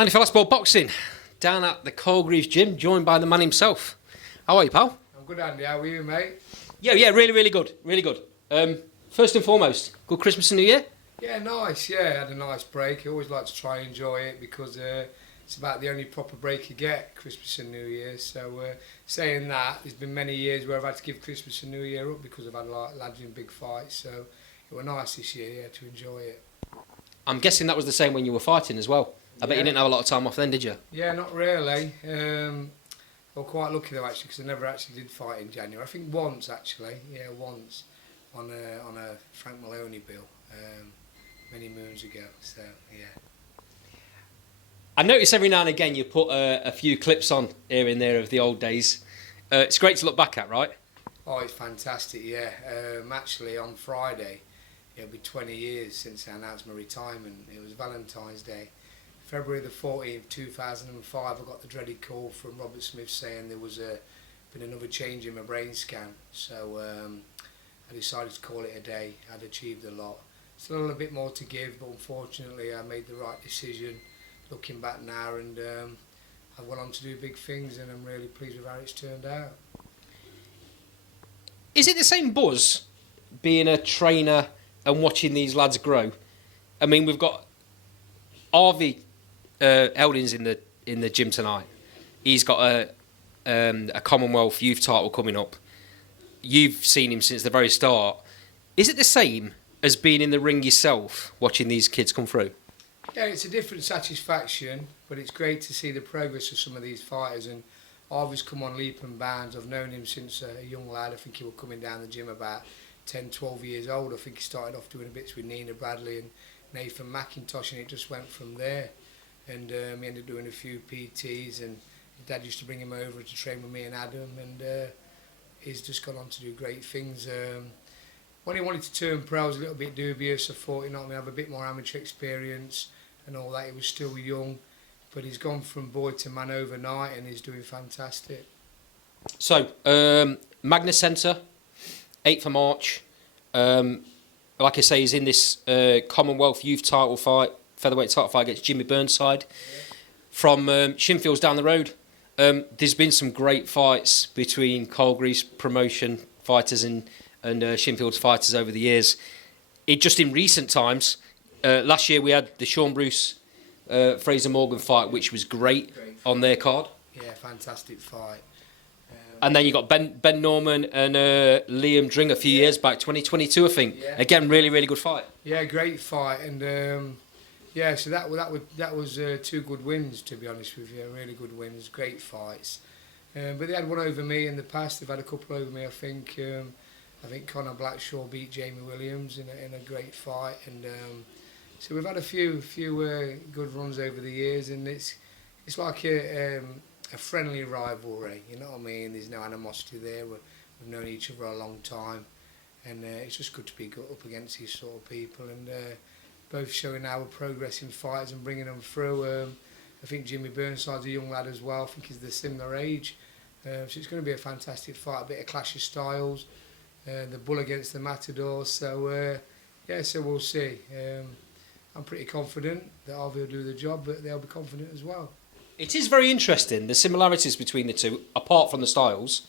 Andy Fastball Boxing, down at the Carl Greaves gym, joined by the man himself. How are you, pal? I'm good, Andy. How are you, mate? Yeah, really good, really good. First and foremost, good Christmas and New Year? Yeah, nice. Yeah, had a nice break. I always like to try and enjoy it because it's about the only proper break you get, Christmas and New Year. So saying that, there's been many years where I've had to give Christmas and New Year up because I've had lads in big fights. So it was nice this year, yeah, to enjoy it. I'm guessing that was the same when you were fighting as well. I bet you didn't have a lot of time off then, did you? Yeah, not really. I was quite lucky though, actually, because I never actually did fight in January. I think once, actually. Yeah, once on a Frank Maloney bill many moons ago. So yeah. I notice every now and again you put a few clips on here and there of the old days. It's great to look back at, right? Oh, it's fantastic, yeah. Actually, on Friday, it'll be 20 years since I announced my retirement. It was Valentine's Day. February the 14th, 2005, I got the dreaded call from Robert Smith saying there was been another change in my brain scan. So I decided to call it a day. I'd achieved a lot. Still a little bit more to give, but unfortunately I made the right decision looking back now, and I've gone on to do big things, and I'm really pleased with how it's turned out. Is it the same buzz being a trainer and watching these lads grow? I mean, we've got Harvey Elding's in the gym tonight. He's got a Commonwealth youth title coming up. You've seen him since the very start. Is it the same as being in the ring yourself, watching these kids come through? Yeah, it's a different satisfaction, but it's great to see the progress of some of these fighters. And Harvey's come on leap and bounds. I've known him since a young lad. I think he was coming down the gym about 10, 12 years old. I think he started off doing bits with Nina Bradley and Nathan McIntosh, and it just went from there. And he ended up doing a few PTs, and his dad used to bring him over to train with me and Adam, and he's just gone on to do great things. When he wanted to turn pro, I was a little bit dubious. I thought, you know what I mean, have a bit more amateur experience and all that. He was still young, but he's gone from boy to man overnight, and he's doing fantastic. So, Magna Centre, 8th of March. Like I say, he's in this Commonwealth youth title fight, featherweight title fight against Jimmy Burnside from Shinfields down the road. There's been some great fights between Carl Greaves promotion fighters and Shinfields fighters over the years. Just in recent times, last year we had the Sean Bruce Fraser Morgan fight, which was great on their card. Yeah, fantastic fight. And then you got Ben Norman and Liam Dring a few years back, 2022, I think. Yeah. Again, really good fight. Yeah, great fight, and yeah, so that was two good wins, to be honest with you. Really good wins, great fights. But they had one over me in the past. They've had a couple over me, I think. I think Conor Blackshaw beat Jamie Williams in a great fight, and so we've had a few good runs over the years, and it's like a friendly rivalry, you know what I mean? There's no animosity there. We've known each other a long time, and it's just good to be up against these sort of people, and both showing our progress in fights and bringing them through. I think Jimmy Burnside's a young lad as well. I think he's the similar age, so it's going to be a fantastic fight, a bit of clash of styles. The bull against the matador, so yeah, so we'll see. I'm pretty confident that Harvey will do the job, but they'll be confident as well. It is very interesting, the similarities between the two, apart from the styles.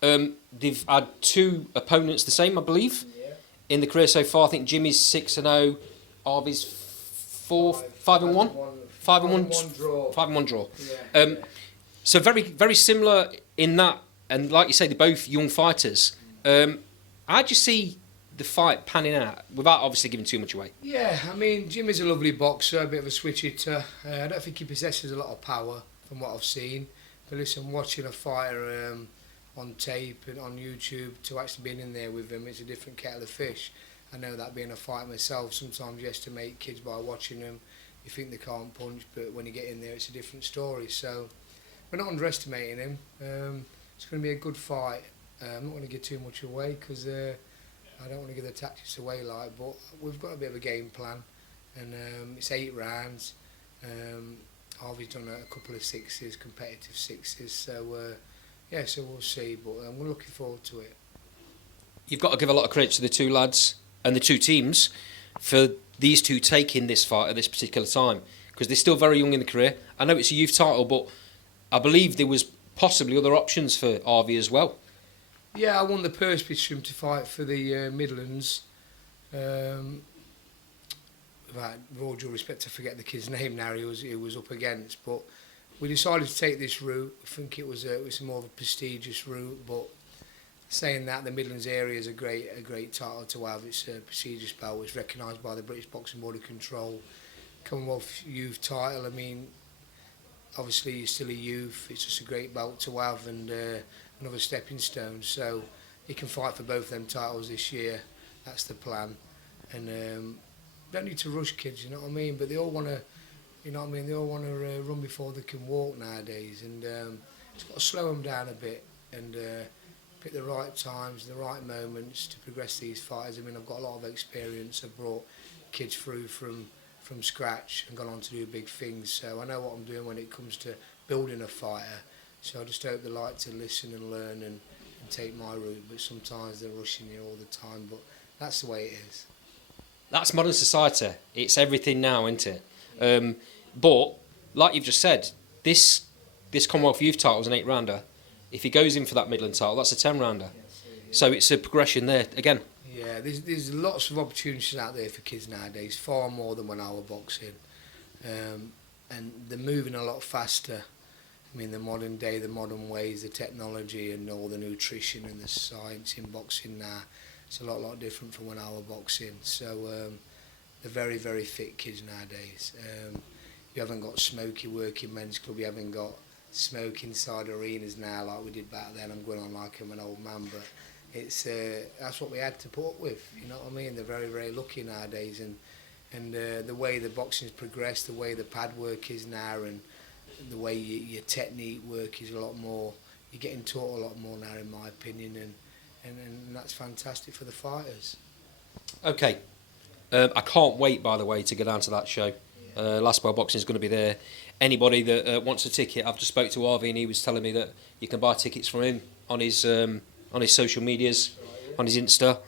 Yeah. They've had two opponents the same, I believe, in the career so far. I think Jimmy's 6-0, Harvey's 5-1. 5-1 draw. 5-1 draw. Yeah. So very similar in that, and like you say, they're both young fighters. How'd you see the fight panning out, without obviously giving too much away? Yeah, I mean, Jimmy's a lovely boxer, a bit of a switch hitter. I don't think he possesses a lot of power from what I've seen. But listen, watching a fighter on tape and on YouTube to actually being in there with him, it's a different kettle of fish. I know that being a fighter myself, sometimes you estimate kids by watching them. You think they can't punch, but when you get in there, it's a different story. So we're not underestimating him. It's going to be a good fight. I'm not going to give too much away because I don't want to give the tactics away, but we've got a bit of a game plan, and it's 8 rounds. Harvey's done a couple of sixes, competitive sixes, so yeah, so we'll see, but we're looking forward to it. You've got to give a lot of credit to the two lads and the two teams for these two taking this fight at this particular time, because they're still very young in the career. I know it's a youth title, but I believe there was possibly other options for Harvey as well. Yeah, I won the purse bid for him to fight for the Midlands. With all due respect, I forget the kid's name now. He was up against, but we decided to take this route. I think it was more of a prestigious route, but saying that, the Midlands area is a great title to have. It's a prestigious belt. It's recognised by the British Boxing Board of Control. Commonwealth youth title. I mean, obviously you're still a youth. It's just a great belt to have, and another stepping stone. So he can fight for both them titles this year. That's the plan. And don't need to rush kids, you know what I mean? But they all want to, you know what I mean? They all want to run before they can walk nowadays, and just got to slow them down a bit and pick the right times, the right moments to progress these fighters. I mean, I've got a lot of experience. I've brought kids through from scratch and gone on to do big things, so I know what I'm doing when it comes to building a fighter. So I just hope they like to listen and learn and take my route, but sometimes they're rushing you all the time, but that's the way it is. That's modern society. It's everything now, isn't it? But, like you've just said, this Commonwealth Youth title is an 8-rounder. If he goes in for that Midland title, that's a 10-rounder. So it's a progression there, again. Yeah, there's lots of opportunities out there for kids nowadays, far more than when I was boxing. And they're moving a lot faster. I mean, the modern day, the modern ways, the technology and all the nutrition and the science in boxing now, it's a lot different from when I was boxing. So they're very, very fit kids nowadays. You haven't got smoky work in men's club, you haven't got smoke inside arenas now like we did back then. I'm going on like I'm an old man, but it's that's what we had to put up with, you know what I mean? They're very, very lucky nowadays, and the way the boxing's progressed, the way the pad work is now, and the way your technique work is a lot more, you're getting taught a lot more now, in my opinion, and that's fantastic for the fighters. Okay, I can't wait, by the way, to go down to that show. Last World Boxing is going to be there. Anybody that wants a ticket, I've just spoke to Harvey and he was telling me that you can buy tickets from him on his social medias, on his Insta.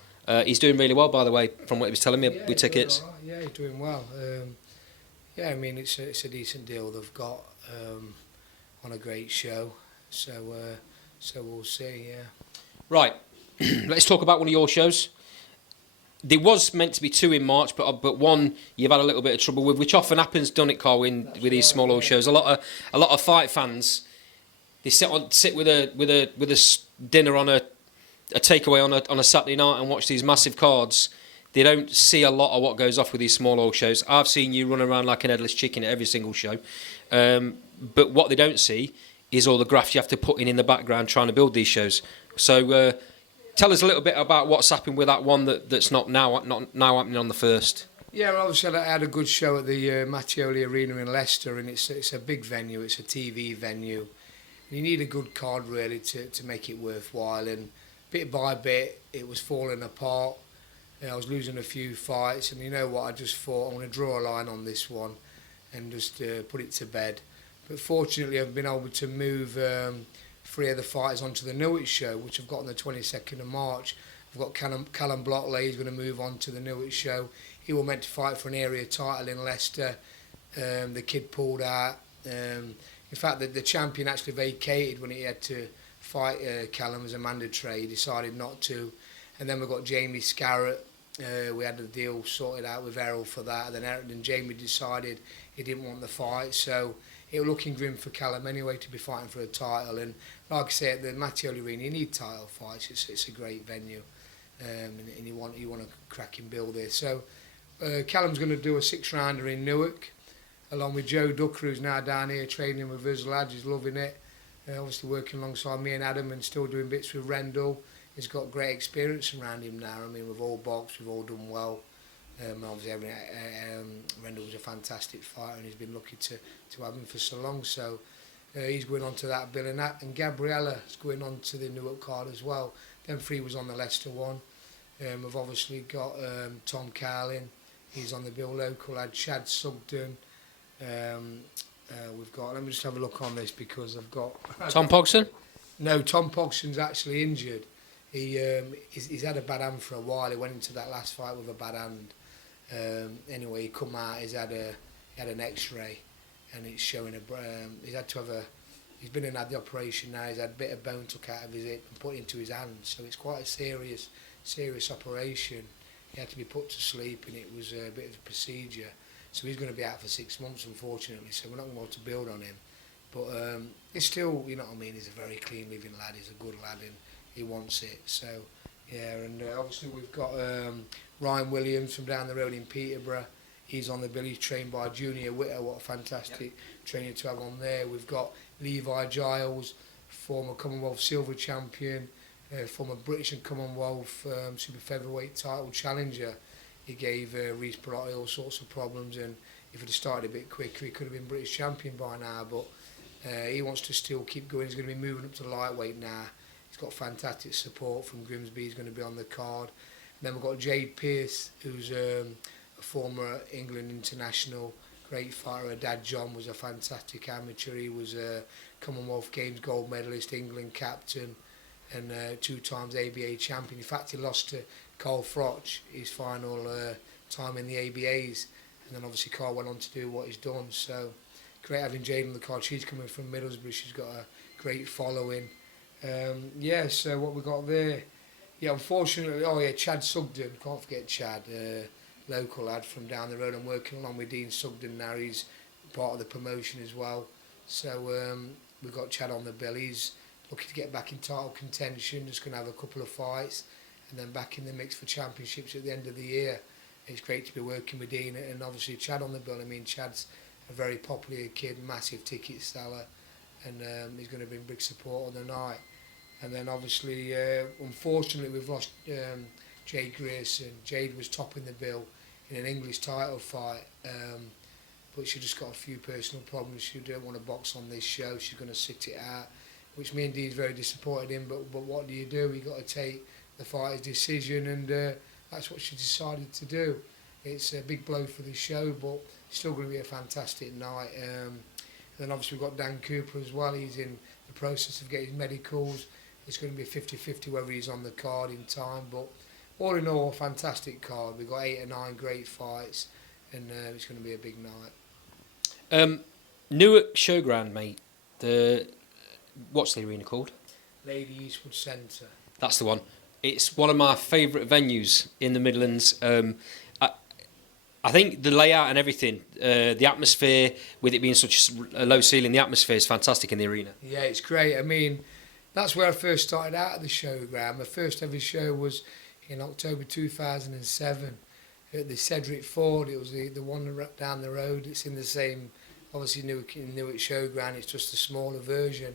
He's doing really well, by the way, from what he was telling me with tickets. Right. Yeah, he's doing well. Yeah, I mean, it's a decent deal they've got on a great show. So we'll see. Yeah. Right. Let's talk about one of your shows. There was meant to be 2 in March, but one you've had a little bit of trouble with, which often happens, don't it, Carl, with these small old shows. A lot of fight fans, they sit with a dinner on a takeaway on a Saturday night and watch these massive cards. They don't see a lot of what goes off with these small old shows. I've seen you run around like an headless chicken at every single show, but what they don't see is all the graft you have to put in the background trying to build these shows. So. Tell us a little bit about what's happened with that one that's not now happening on the 1st. Yeah, well, obviously I had a good show at the Mattioli Arena in Leicester, and it's a big venue, it's a TV venue. You need a good card really to make it worthwhile, and bit by bit it was falling apart. I was losing a few fights, and you know what, I just thought I'm going to draw a line on this one and just put it to bed. But fortunately I've been able to move 3 of the fighters onto the Newark show, which I've got on the 22nd of March. I've got Callum Blockley, he's going to move on to the Newark show. He was meant to fight for an area title in Leicester. The kid pulled out. In fact, the champion actually vacated when he had to fight Callum as a mandatory. He decided not to. And then we've got Jamie Scarrett. We had the deal sorted out with Errol for that. Then Jamie decided he didn't want the fight, so it was looking grim for Callum anyway to be fighting for a title. And like I say, at the Mattioli Arena, you need title fights. It's a great venue, and you want a cracking bill there. So Callum's going to do a 6-rounder in Newark, along with Joe Ducker, who's now down here training with his lads. He's loving it. Obviously working alongside me and Adam, and still doing bits with Rendell. He's got great experience around him now. I mean, we've all boxed, we've all done well. Obviously, Rendell's a fantastic fighter, and he's been lucky to have him for so long. So he's going on to that bill, and Gabriella's going on to the Newark card as well. Them 3 was on the Leicester one. We've obviously got Tom Carlin, he's on the bill. Local lad Chad Sugden. We've got. Let me just have a look on this because I've got Tom Pogson. No, Tom Pogson's actually injured. He's had a bad hand for a while. He went into that last fight with a bad hand. Anyway, he come out. He's he had an X-ray, and it's showing he's had to have he's been and had the operation now. He's had a bit of bone took out of his hip and put into his hand, so it's quite a serious operation. He had to be put to sleep, and it was a bit of a procedure. So he's going to be out for 6 months, unfortunately. So we're not going to be able to build on him. But it's still, you know what I mean. He's a very clean living lad. He's a good lad, and he wants it. So yeah, and obviously we've got Ryan Williams from down the road in Peterborough. He's on the bill. He's trained by Junior Witter. What a fantastic trainer to have on there. We've got Levi Giles, former Commonwealth silver champion, former British and Commonwealth super featherweight title challenger. He gave Reece Perotti all sorts of problems, and if he'd have started a bit quicker, he could have been British champion by now. But he wants to still keep going. He's going to be moving up to lightweight now. He's got fantastic support from Grimsby. He's going to be on the card. And then we've got Jade Pearce, who's a former England international, great fighter. Her dad John was a fantastic amateur. He was a Commonwealth Games gold medalist, England captain, and 2 times ABA champion. In fact, he lost to Carl Froch his final time in the ABAs, and then obviously Carl went on to do what he's done. So great having Jade on the card. She's coming from Middlesbrough. She's got a great following. Yeah, so what we got there? Yeah, unfortunately, Chad Sugden. Can't forget Chad, local lad from down the road. I'm working along with Dean Sugden now. He's part of the promotion as well. So we've got Chad on the bill. He's looking to get back in title contention. Just going to have a couple of fights, and then back in the mix for championships at the end of the year. It's great to be working with Dean and obviously Chad on the bill. I mean, Chad's a very popular kid, massive ticket seller, and he's going to bring big support on the night. And then obviously, unfortunately, we've lost Jade Grierson. Jade was topping the bill in an English title fight, but she just got a few personal problems. She don't want to box on this show. She's going to sit it out, which me and Dee's very disappointed in. But what do? You got to take the fighter's decision, and that's what she decided to do. It's a big blow for the show, but it's still going to be a fantastic night. And then obviously we've got Dan Cooper as well. He's in the process of getting medicals. It's going to be 50-50 whether he's on the card in time, but all in all, a fantastic card. We've got 8 or 9 great fights, and it's going to be a big night. Newark Showground, mate. What's the arena called? Lady Eastwood Centre. That's the one. It's one of my favourite venues in the Midlands. I think the layout and everything, the atmosphere, with it being such a low ceiling, the atmosphere is fantastic in the arena. Yeah, it's great. I mean, that's where I first started out at the showground. My first ever show was in October 2007 at the Cedric Ford. It was the one down the road. It's in the same, obviously, Newark Showground. It's just a smaller version.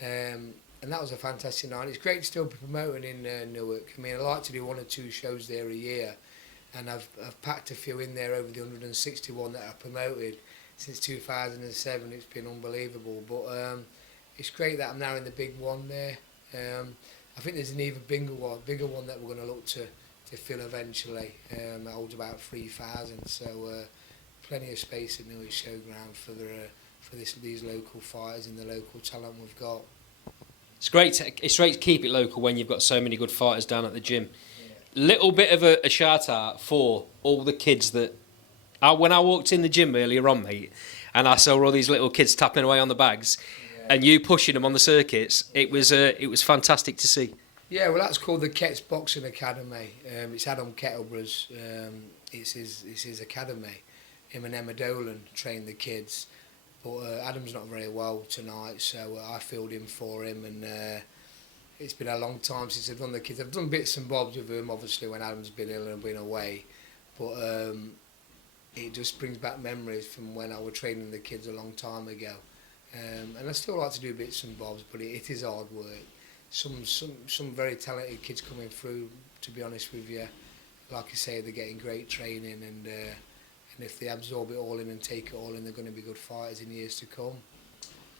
And that was a fantastic night. It's great to still be promoting in Newark. I mean, I like to do 1 or 2 shows there a year. And I've packed a few in there over the 161 that I've promoted since 2007. It's been unbelievable. But it's great that I'm now in the big one there. I think there's an even bigger one that we're going to look to fill eventually. That holds about 3,000. So plenty of space at Newark Showground for these local fighters and the local talent we've got. It's great to keep it local when you've got so many good fighters down at the gym. Little bit of a shout out for all the kids that when I walked in the gym earlier on, mate, and I saw all these little kids tapping away on the bags, and you pushing them on the circuits. It was fantastic to see. Yeah, well, that's called the Ketts Boxing Academy. It's Adam Kettleborough's. It's his academy. Him and Emma Dolan train the kids, but Adam's not very well tonight, so I filled in for him, and it's been a long time since I've done the kids. I've done bits and bobs with them, obviously, when Adam's been ill and been away, but it just brings back memories from when I was training the kids a long time ago. And I still like to do bits and bobs, but it is hard work. Some very talented kids coming through, to be honest with you. Like I say, they're getting great training, and if they absorb it all in and take it all in, they're going to be good fighters in years to come.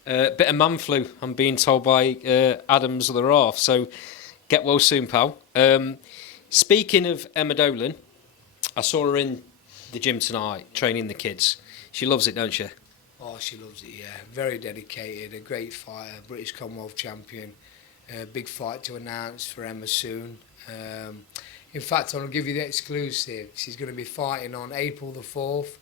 Bit of man flu, I'm being told by Adam's other half, so get well soon, pal. Speaking of Emma Dolan, I saw her in the gym tonight training the kids. She loves it, don't she? Oh, she loves it, yeah. Very dedicated, a great fighter, British Commonwealth champion. Big fight to announce for Emma soon. In fact, I'll give you the exclusive. She's going to be fighting on April the 4th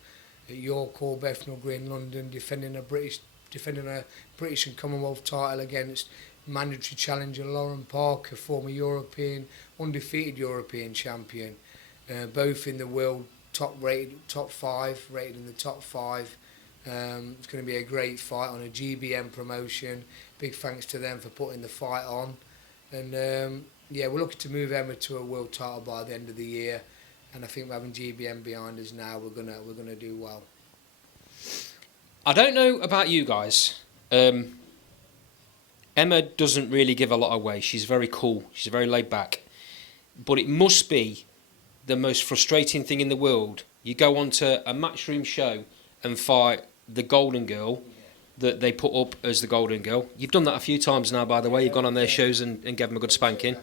at York or Bethnal Green, London, defending a British and Commonwealth title against mandatory challenger Lauren Parker, former European, undefeated European champion, both in the world top 5, rated in the top 5. It's going to be a great fight on a GBM promotion. Big thanks to them for putting the fight on. And yeah, we're looking to move Emma to a world title by the end of the year. And I think having GBM behind us now, we're gonna do well. I don't know about you guys. Emma doesn't really give a lot away. She's very cool. She's very laid back. But it must be the most frustrating thing in the world. You go onto a matchroom show and fight the Golden Girl that they put up as the Golden Girl. You've done that a few times now, by the way. You've gone on their shows and gave them a good spanking.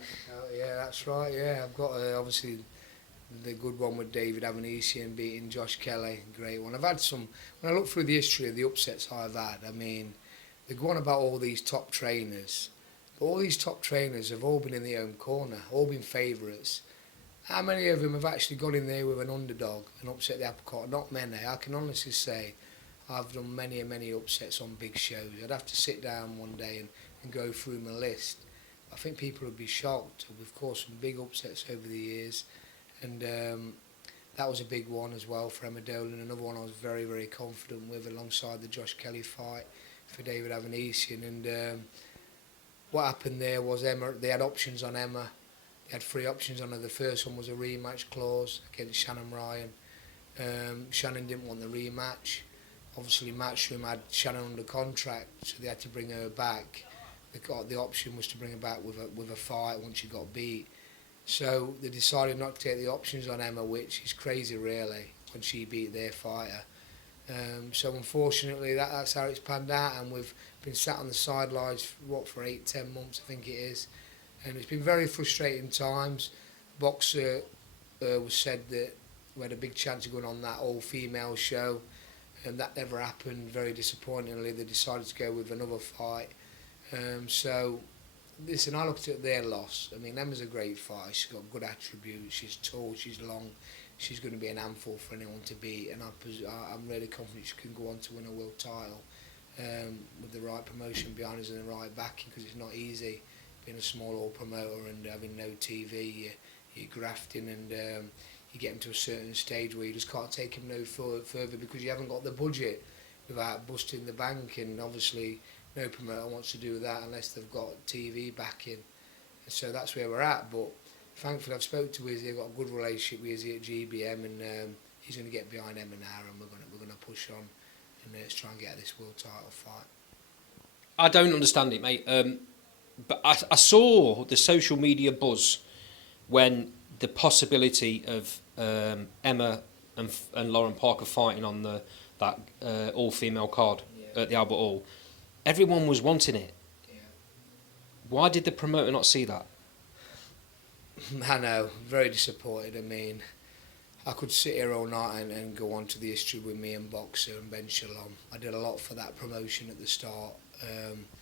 Yeah, that's right. Yeah, I've got obviously the good one with David Avanesian beating Josh Kelly. Great one. I've had some. When I look through the history of the upsets I've had, I mean, they go on about all these top trainers. But all these top trainers have all been in the home corner, all been favourites. How many of them have actually got in there with an underdog and upset the apple cart? Not many. I can honestly say I've done many and many upsets on big shows. I'd have to sit down one day and go through my list. I think people would be shocked. We've caused some big upsets over the years. And that was a big one as well for Emma Dolan. Another one I was very, very confident with alongside the Josh Kelly fight for David Avanesian. And what happened there was Emma, they had options on Emma. They had 3 options on her. The first one was a rematch clause against Shannon Ryan. Shannon didn't want the rematch. Obviously, Matchroom had Shannon under contract, so they had to bring her back. The option was to bring her back with a fight once she got beat. So they decided not to take the options on Emma, which is crazy, really, when she beat their fighter. So unfortunately, that's how it's panned out, and we've been sat on the sidelines for 8-10 months, I think it is. And it's been very frustrating times. Boxer was said that we had a big chance of going on that all-female show, and that never happened. Very disappointingly, they decided to go with another fight. So, listen, I looked at their loss. I mean, Emma's a great fighter. She's got good attributes. She's tall, she's long. She's going to be an handful for anyone to beat, and I'm really confident she can go on to win a world title with the right promotion behind us and the right backing, because it's not easy being a small old promoter and having no TV. You're grafting, and you get them to a certain stage where you just can't take them no further because you haven't got the budget without busting the bank. And obviously no promoter wants to do that unless they've got TV backing. And so that's where we're at. But thankfully I've spoke to Izzy. I've got a good relationship with Izzy at GBM, and he's going to get behind Emma now, and we're going to push on and let's try and get this world title fight. I don't understand it, mate. But I saw the social media buzz when the possibility of Emma and Lauren Parker fighting on that all-female card at the Albert Hall. Everyone was wanting it. Yeah. Why did the promoter not see that? I know, very disappointed. I mean, I could sit here all night and go on to the history with me and Boxer and Ben Shalom. I did a lot for that promotion at the start.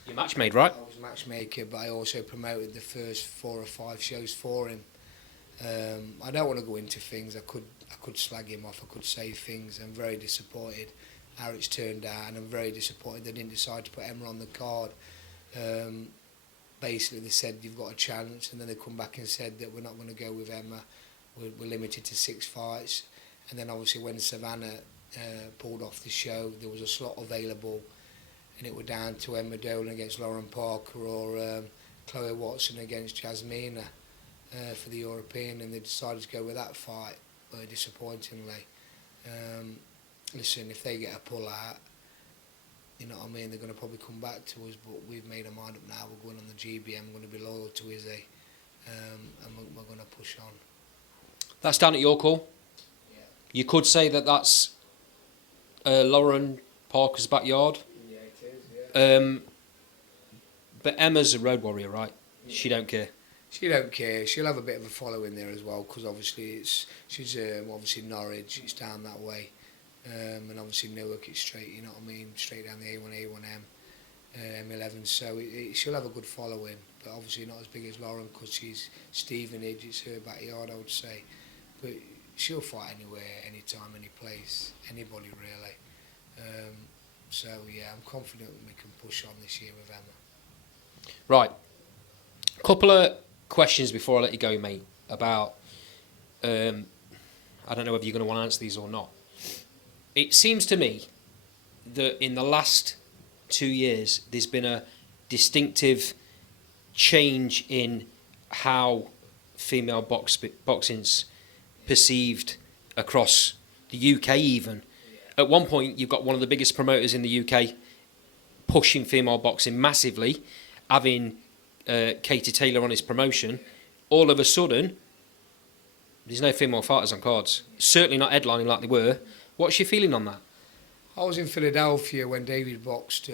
You matchmade, right? I was matchmaker, but I also promoted the first 4 or 5 shows for him. I don't want to go into things. I could slag him off. I could say things. I'm very disappointed how it's turned out, and I'm very disappointed they didn't decide to put Emma on the card. Basically, they said you've got a chance, and then they come back and said that we're not going to go with Emma. We're limited to 6 fights. And then obviously when Savannah pulled off the show, there was a slot available, and it were down to Emma Dolan against Lauren Parker or Chloe Watson against Jasmina for the European, and they decided to go with that fight, disappointingly. Listen, if they get a pull out, you know what I mean, they're going to probably come back to us, but we've made our mind up now. We're going on the GBM, we're going to be loyal to Izzy, and we're going to push on. That's down at your call. Yeah. You could say that that's Lauren Parker's backyard. Yeah, it is, yeah. But Emma's a road warrior, right? Yeah. She don't care. She don't care. She'll have a bit of a following there as well, because obviously she's obviously Norwich, it's down that way, and obviously Newark, it's straight, you know what I mean, straight down the A1, A1M, M11. So she'll have a good following, but obviously not as big as Lauren, because she's Stevenage, it's her backyard, I would say. But she'll fight anywhere, anytime, any place, anybody really. So yeah, I'm confident we can push on this year with Emma. Right. Couple of questions before I let you go, mate, about, I don't know whether you're going to want to answer these or not. It seems to me that in the last 2 years, there's been a distinctive change in how female boxing's perceived across the UK even. At one point, you've got one of the biggest promoters in the UK pushing female boxing massively, having Katie Taylor on his promotion. All of a sudden, there's no female fighters on cards. Certainly not headlining like they were. What's your feeling on that? I was in Philadelphia when David boxed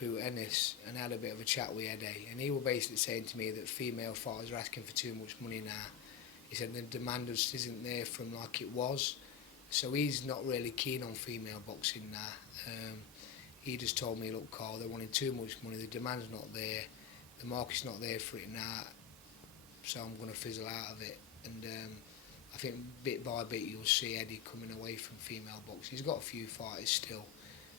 Boot Ennis and had a bit of a chat with Eddie, and he was basically saying to me that female fighters are asking for too much money now. He said the demand just isn't there from like it was, so he's not really keen on female boxing now. He just told me, look, Carl, they're wanting too much money, the demand's not there, the market's not there for it now, so I'm going to fizzle out of it. And I think bit by bit you'll see Eddie coming away from female boxing. He's got a few fighters still,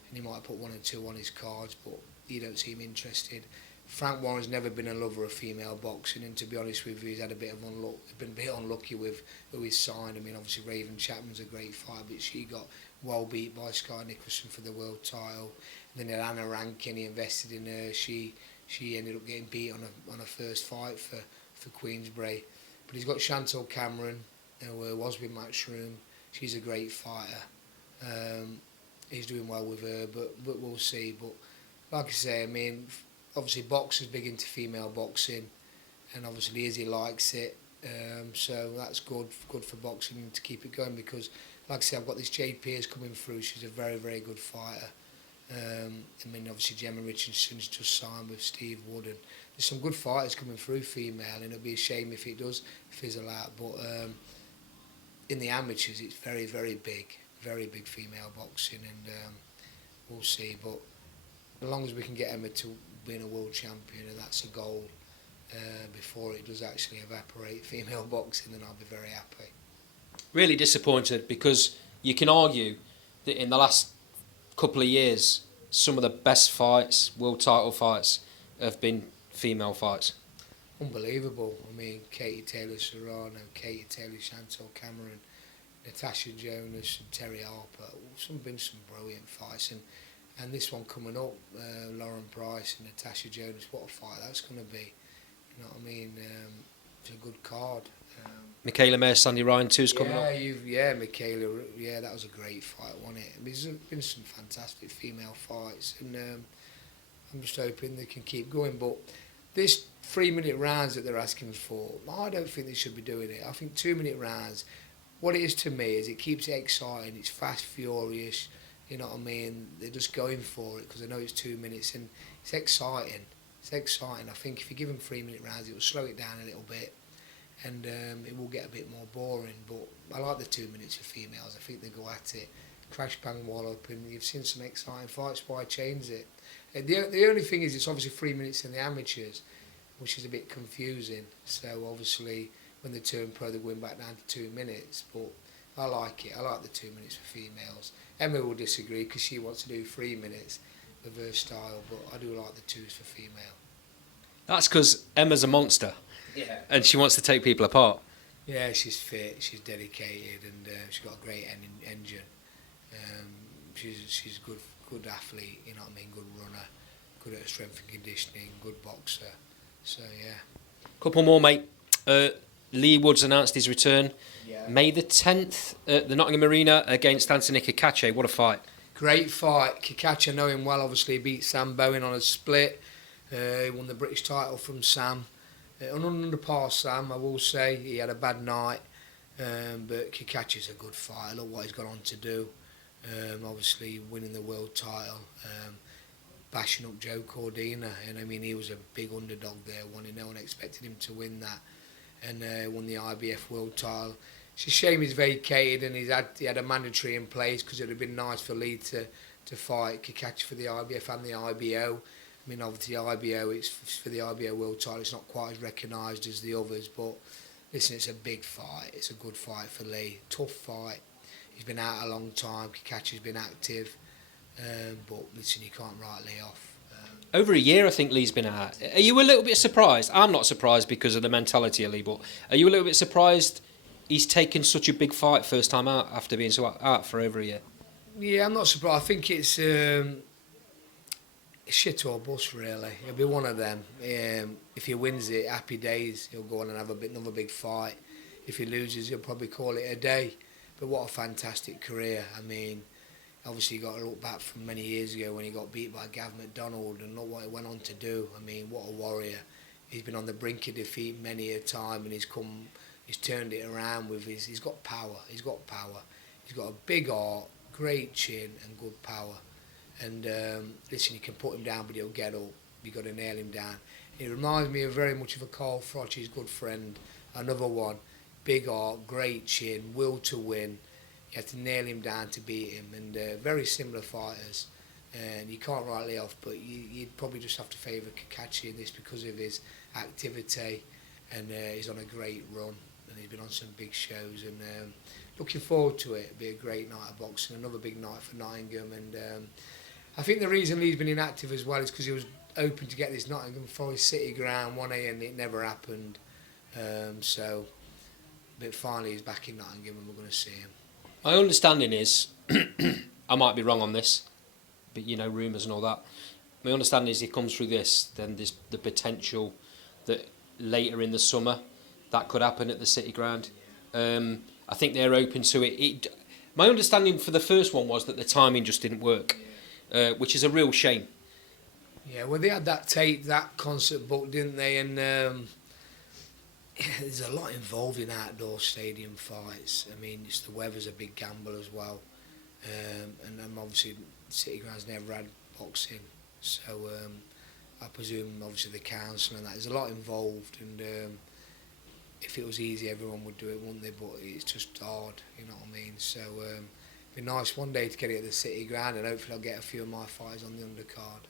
and he might put 1 or 2 on his cards, but you don't seem interested. Frank Warren's never been a lover of female boxing, and to be honest with you, he's had a bit of been a bit unlucky with who he's signed. I mean, obviously Raven Chapman's a great fighter, but she got well beat by Sky Nicholson for the world title. And then Anna Rankin, he invested in her. She ended up getting beat on her first fight for Queensberry. But he's got Chantal Cameron, who was with Matchroom. She's a great fighter. He's doing well with her, but we'll see. But like I say, I mean, obviously Boxer's big into female boxing, and obviously Izzy likes it. So that's good for boxing to keep it going, because, like I say, I've got this Jade Pierce coming through. She's a very, very good fighter. I mean, obviously Gemma Richardson's just signed with Steve Wood, and there's some good fighters coming through female, and it'll be a shame if it does fizzle out. But in the amateurs, it's very, very big female boxing, and we'll see. But as long as we can get Emma to win a world champion, and that's a goal, before it does actually evaporate female boxing, then I'll be very happy. Really disappointed, because you can argue that in the last couple of years, some of the best fights, world title fights, have been female fights. Unbelievable. I mean, Katie Taylor-Serrano, Katie Taylor, Chantal Cameron, Natasha Jonas and Terry Harper. Been some brilliant fights. And this one coming up, Lauren Price and Natasha Jonas, what a fight that's going to be. You know what I mean? It's a good card. Michaela Mayer, Sandy Ryan too's coming up. Michaela, that was a great fight, wasn't it? There's been some fantastic female fights, and I'm just hoping they can keep going. But this 3-minute rounds that they're asking for, I don't think they should be doing it. I think 2-minute rounds, what it is to me is it keeps it exciting, it's fast, furious, you know what I mean? They're just going for it because they know it's 2 minutes, and it's exciting. It's exciting. I think if you give them 3-minute rounds, it will slow it down a little bit, and it will get a bit more boring. But I like the 2 minutes for females. I think they go at it, crash, bang, wallop, and you've seen some exciting fights. Why change it? And the only thing is, it's obviously 3 minutes in the amateurs, which is a bit confusing. So obviously, when they turn pro, they're going back down to 2 minutes. But I like it. I like the 2 minutes for females. Emma will disagree because she wants to do 3 minutes with her style, but I do like the 2s for female. That's because Emma's a monster. Yeah. And she wants to take people apart. Yeah, she's fit, she's dedicated, and she's got a great engine. She's a good athlete, you know what I mean, good runner, good at strength and conditioning, good boxer. So, yeah. Couple more, mate. Lee Wood's announced his return. Yeah. May the 10th at the Nottingham Arena against Anthony Kikache. What a fight. Great fight. Kikache, I know him well, obviously. He beat Sam Bowen on a split. He won the British title from Sam. An under-par Sam, I will say. He had a bad night. But Kikache's a good fighter. Look what he's gone on to do. Obviously, winning the world title. Bashing up Joe Cordina. And I mean, he was a big underdog there. No one expected him to win that. And won the IBF world title. It's a shame he's vacated, and he had a mandatory in place, because it would have been nice for Lee to fight Kikache for the IBF and the IBO. I mean, obviously IBO, it's for the IBO world title. It's not quite as recognised as the others, but listen, it's a big fight. It's a good fight for Lee. Tough fight. He's been out a long time. Kakachi's been active. But listen, you can't write Lee off. Over a year, I think Lee's been out. Are you a little bit surprised? I'm not surprised because of the mentality of Lee, but are you a little bit surprised he's taken such a big fight first time out after being so out for over a year? Yeah, I'm not surprised. I think it's shit or bust, really. He'll be one of them. If he wins it, happy days. He'll go on and have another big fight. If he loses, he'll probably call it a day. But what a fantastic career. I mean, obviously you got to look back from many years ago when he got beat by Gav McDonald and look what he went on to do. I mean, what a warrior. He's been on the brink of defeat many a time, and he's turned it around with he's got power. He's got a big heart, great chin and good power. And listen, you can put him down, but he'll get up. You've got to nail him down. He reminds me of very much of a Carl Froch, his good friend. Another one, big heart, great chin, will to win. You have to nail him down to beat him. And very similar fighters. And you can't write Lee off, but you'd probably just have to favour Kakachi in this because of his activity. And he's on a great run. And he's been on some big shows. And looking forward to it. It'll be a great night of boxing, another big night for Nottingham. And I think the reason Lee's been inactive as well is because he was hoping to get this Nottingham Forest City ground 1A and it never happened. But finally he's back in Nottingham and we're going to see him. My understanding is, I might be wrong on this, but you know, rumours and all that. My understanding is he comes through this, then there's the potential that later in the summer that could happen at the City ground. I think they're open to it. My understanding for the first one was that the timing just didn't work, which is a real shame. Yeah, well, they had that concert booked, didn't they? And there's a lot involved in outdoor stadium fights. I mean, the weather's a big gamble as well. And obviously, City Ground's never had boxing. So I presume, obviously, the council and that. There's a lot involved. And if it was easy, everyone would do it, wouldn't they? But it's just hard, you know what I mean? So it'd be nice one day to get it at the City Ground, and hopefully I'll get a few of my fights on the undercard.